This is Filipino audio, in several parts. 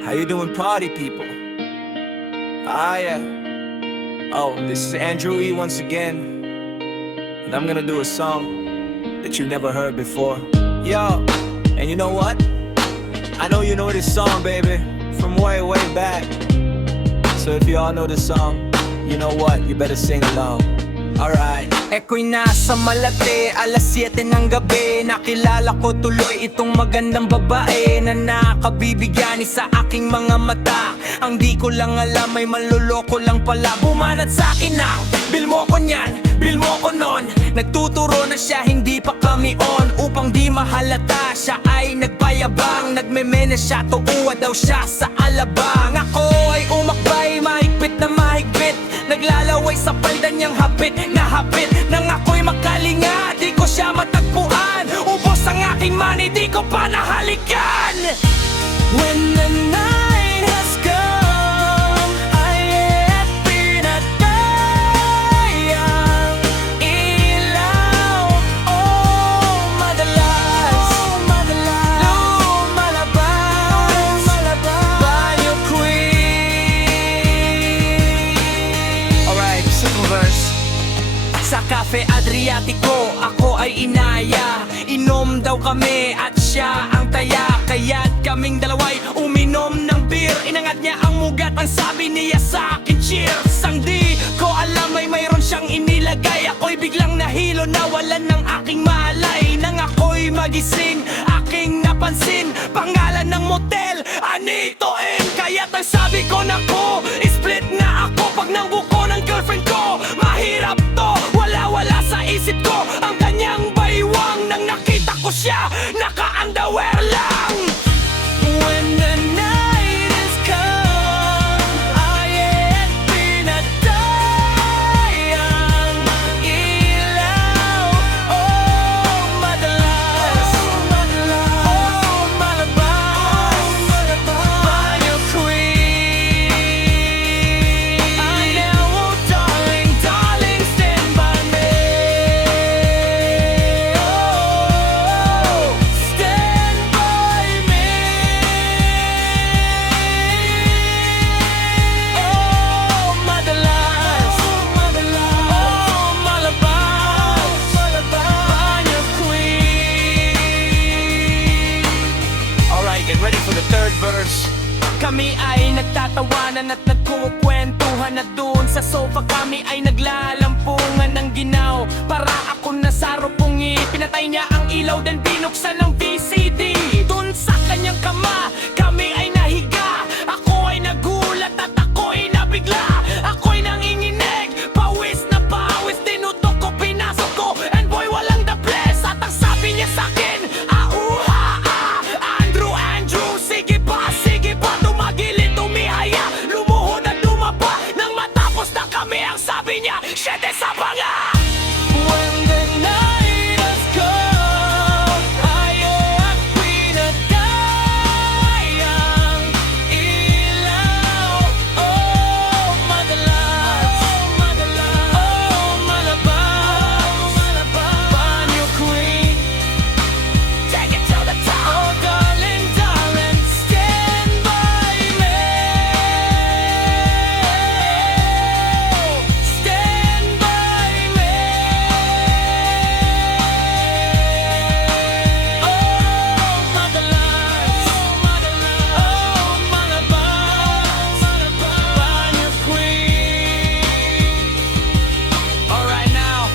How you doing, party people? Ah, yeah. Oh, this is Andrew E once again, and I'm gonna do a song that you never heard before. Yo, and you know what? I know you know this song, baby, from way, way back. So if you all know this song, you know what? You better sing along. Alright. Eko'y nasa Malate, alas 7 ng gabi. Nakilala ko tuloy itong magandang babae na nakabibigyan sa aking mga mata. Ang di ko lang alam ay manloloko lang pala. Bumanat sa akin ang bil mo ko nyan, bil mo ko nun. Nagtuturo na siya, hindi pa kami on. Upang di mahalata, siya ay nagpayabang. Nagmemena siya, tuuwa daw siya sa alabang. Ako ay umakbay, mahigpit na mahigpit. Naglalaway sa palda niyang hapit na hapit. Nang ako'y makalinga, di ko siya matagpuan. Ubos ang aking money, di ko pa nahalikan. When the night has come, ay pinatay ang ilaw. Oh, madalas lumalabas Banyo Queen. Alright, simple verse. Sa Cafe Adriatico, ako ay inaya. Inom daw kami at siya ang taya. Kaya't kaming dalaway uminom ng beer. Inangat niya ang mugat, ang sabi niya sa akin, cheers. Ang di ko alam ay mayroon siyang inilagay. Ako'y biglang nahilo, nawalan ng aking malay. Nang ako'y magising, aking napansin pangalan ng motel, Anito Inn. Kaya't ang sabi ko, naku, split na ako. Pag nangbuko ng girlfriend ko, mahirap to. Wala sa isip ko ang kanyang baywang. Nang nakita ko siya, naka-underwear lang. When the night is come, ay pinatay ang ilaw. Oh, madalas malabas Banyo Queen. I know, oh, darling, darling, stand by me. Oh, stand by me. Oh, madalas malabas Banyo Queen. Alright, get ready for the third verse. Kami ay nagtatawanan at nagkukwentuhan. At doon sa sofa kami ay naglalampungan ng ginaw. Para ako nasarupungi. Pinatay niya ang ilaw, then binuksan ng VCD. Doon sa kanyang kama, kami ay nahiga. Ako ay nagulat at ako'y nabigla. Ako'y nanginginig, pawis na pawis. Tinutok ko, pinasok ko, and boy, walang the bless. At ang sabi niya sa'kin, auha, Andrew, sige pa, tumagilid, tumihaya, lumuhod at lumapa. Nang matapos na kami, ang sabi niya, syete sa panga. When the night has come, ay pinatay ang ilaw. Oh, madalas malabas Banyo Queen. Take it to the top. Oh, darling, darling, stand by me. Stand by me. Oh, madalas malabas Banyo Queen. Alright, now,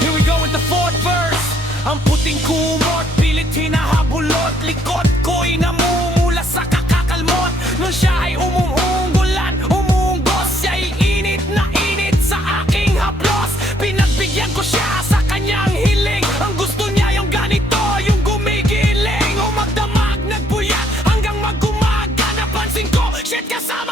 here we go with the fourth verse. Ang puting kumot, pilit hinahabulot. Likod ko'y namumula sa kakakalmot. Nung siya ay umuunggulan, umuunggos. Siya'y init na init sa aking haplos. Pinagbigyan ko siya sa kanyang hiling. Ang gusto niya yung ganito, yung gumigiling. O magdamag, nagbuyat hanggang magumaga. Napansin ko, shit, kasama